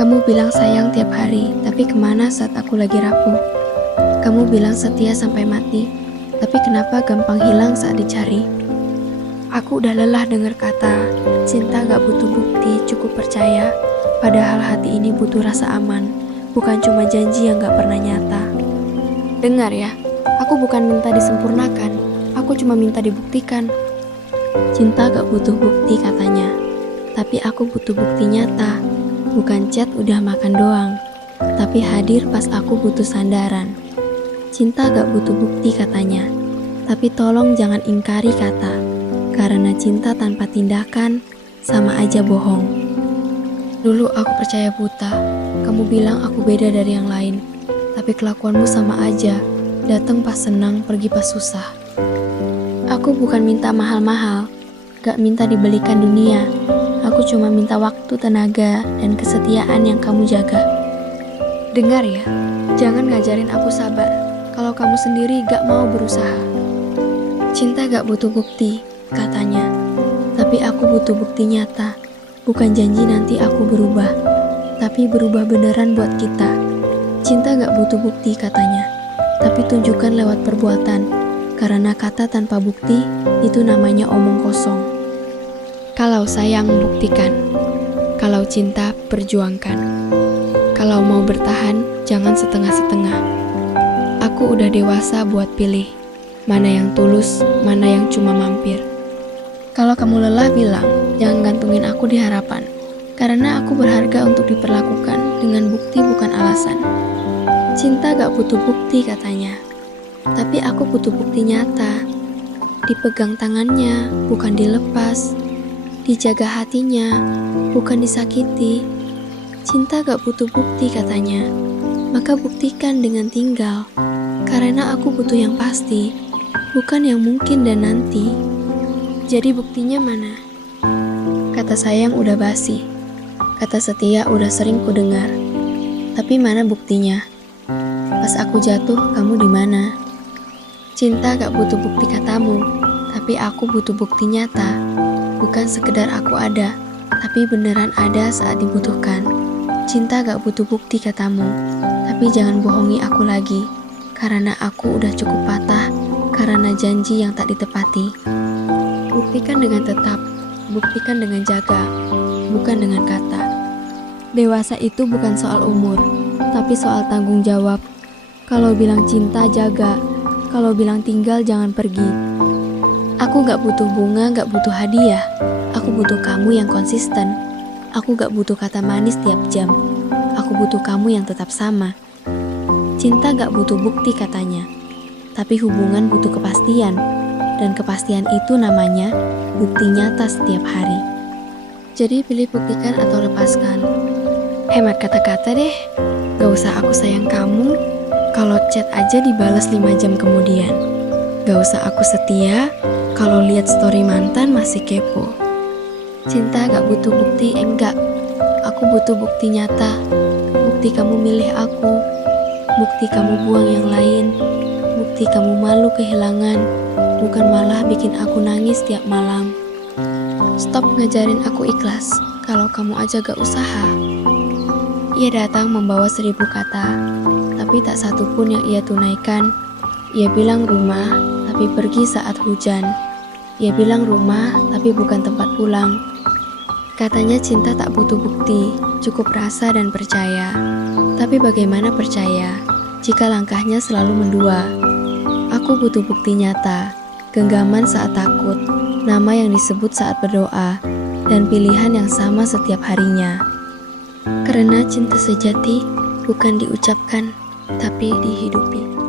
Kamu bilang sayang tiap hari, tapi kemana saat aku lagi rapuh? Kamu bilang setia sampai mati, tapi kenapa gampang hilang saat dicari? Aku udah lelah dengar kata, cinta gak butuh bukti, cukup percaya. Padahal hati ini butuh rasa aman, bukan cuma janji yang gak pernah nyata. Dengar ya, aku bukan minta disempurnakan, aku cuma minta dibuktikan. Cinta gak butuh bukti katanya, tapi aku butuh bukti nyata. Bukan chat udah makan doang, tapi hadir pas aku butuh sandaran. Cinta gak butuh bukti katanya, tapi tolong jangan ingkari kata. Karena cinta tanpa tindakan sama aja bohong. Dulu aku percaya buta, kamu bilang aku beda dari yang lain. Tapi kelakuanmu sama aja, datang pas senang, pergi pas susah. Aku bukan minta mahal-mahal, gak minta dibelikan dunia. Aku cuma minta waktu, tenaga, dan kesetiaan yang kamu jaga. Dengar ya, jangan ngajarin aku sabar kalau kamu sendiri gak mau berusaha. Cinta gak butuh bukti, katanya, tapi aku butuh bukti nyata. Bukan janji nanti aku berubah, tapi berubah beneran buat kita. Cinta gak butuh bukti katanya, tapi tunjukkan lewat perbuatan. Karena kata tanpa bukti, itu namanya omong kosong. Kalau sayang, buktikan. Kalau cinta, perjuangkan. Kalau mau bertahan, jangan setengah-setengah. Aku udah dewasa buat pilih mana yang tulus, mana yang cuma mampir. Kalau kamu lelah bilang, jangan gantungin aku di harapan. Karena aku berharga untuk diperlakukan dengan bukti bukan alasan. Cinta gak butuh bukti katanya, tapi aku butuh bukti nyata. Dipegang tangannya, bukan dilepas. Dijaga hatinya, bukan disakiti. Cinta gak butuh bukti katanya, maka buktikan dengan tinggal. Karena aku butuh yang pasti, bukan yang mungkin dan nanti. Jadi buktinya mana? Kata sayang udah basi, kata setia udah sering ku dengar. Tapi mana buktinya? Pas aku jatuh, kamu di mana? Cinta gak butuh bukti katamu, tapi aku butuh bukti nyata. Bukan sekedar aku ada, tapi beneran ada saat dibutuhkan. Cinta gak butuh bukti katamu, tapi jangan bohongi aku lagi. Karena aku udah cukup patah, karena janji yang tak ditepati. Buktikan dengan tetap, buktikan dengan jaga, bukan dengan kata. Dewasa itu bukan soal umur, tapi soal tanggung jawab. Kalau bilang cinta, jaga. Kalau bilang tinggal, jangan pergi. Aku gak butuh bunga, gak butuh hadiah. Aku butuh kamu yang konsisten. Aku gak butuh kata manis tiap jam. Aku butuh kamu yang tetap sama. Cinta gak butuh bukti katanya, tapi hubungan butuh kepastian. Dan kepastian itu namanya bukti nyata setiap hari. Jadi pilih buktikan atau lepaskan. Hemat kata-kata deh. Gak usah aku sayang kamu kalau chat aja dibalas 5 jam kemudian. Gak usah aku setia kalau lihat story mantan masih kepo. Cinta gak butuh bukti, enggak. Aku butuh bukti nyata. Bukti kamu milih aku. Bukti kamu buang yang lain. Bukti kamu malu kehilangan. Bukan malah bikin aku nangis tiap malam. Stop ngajarin aku ikhlas kalau kamu aja gak usaha. Ia datang membawa 1000 kata, tapi tak satu pun yang ia tunaikan. Ia bilang rumah, tapi pergi saat hujan. Ia bilang rumah, tapi bukan tempat pulang. Katanya cinta tak butuh bukti, cukup rasa dan percaya. Tapi bagaimana percaya jika langkahnya selalu mendua? Aku butuh bukti nyata, genggaman saat takut, nama yang disebut saat berdoa, dan pilihan yang sama setiap harinya. Karena cinta sejati bukan diucapkan, tapi dihidupi.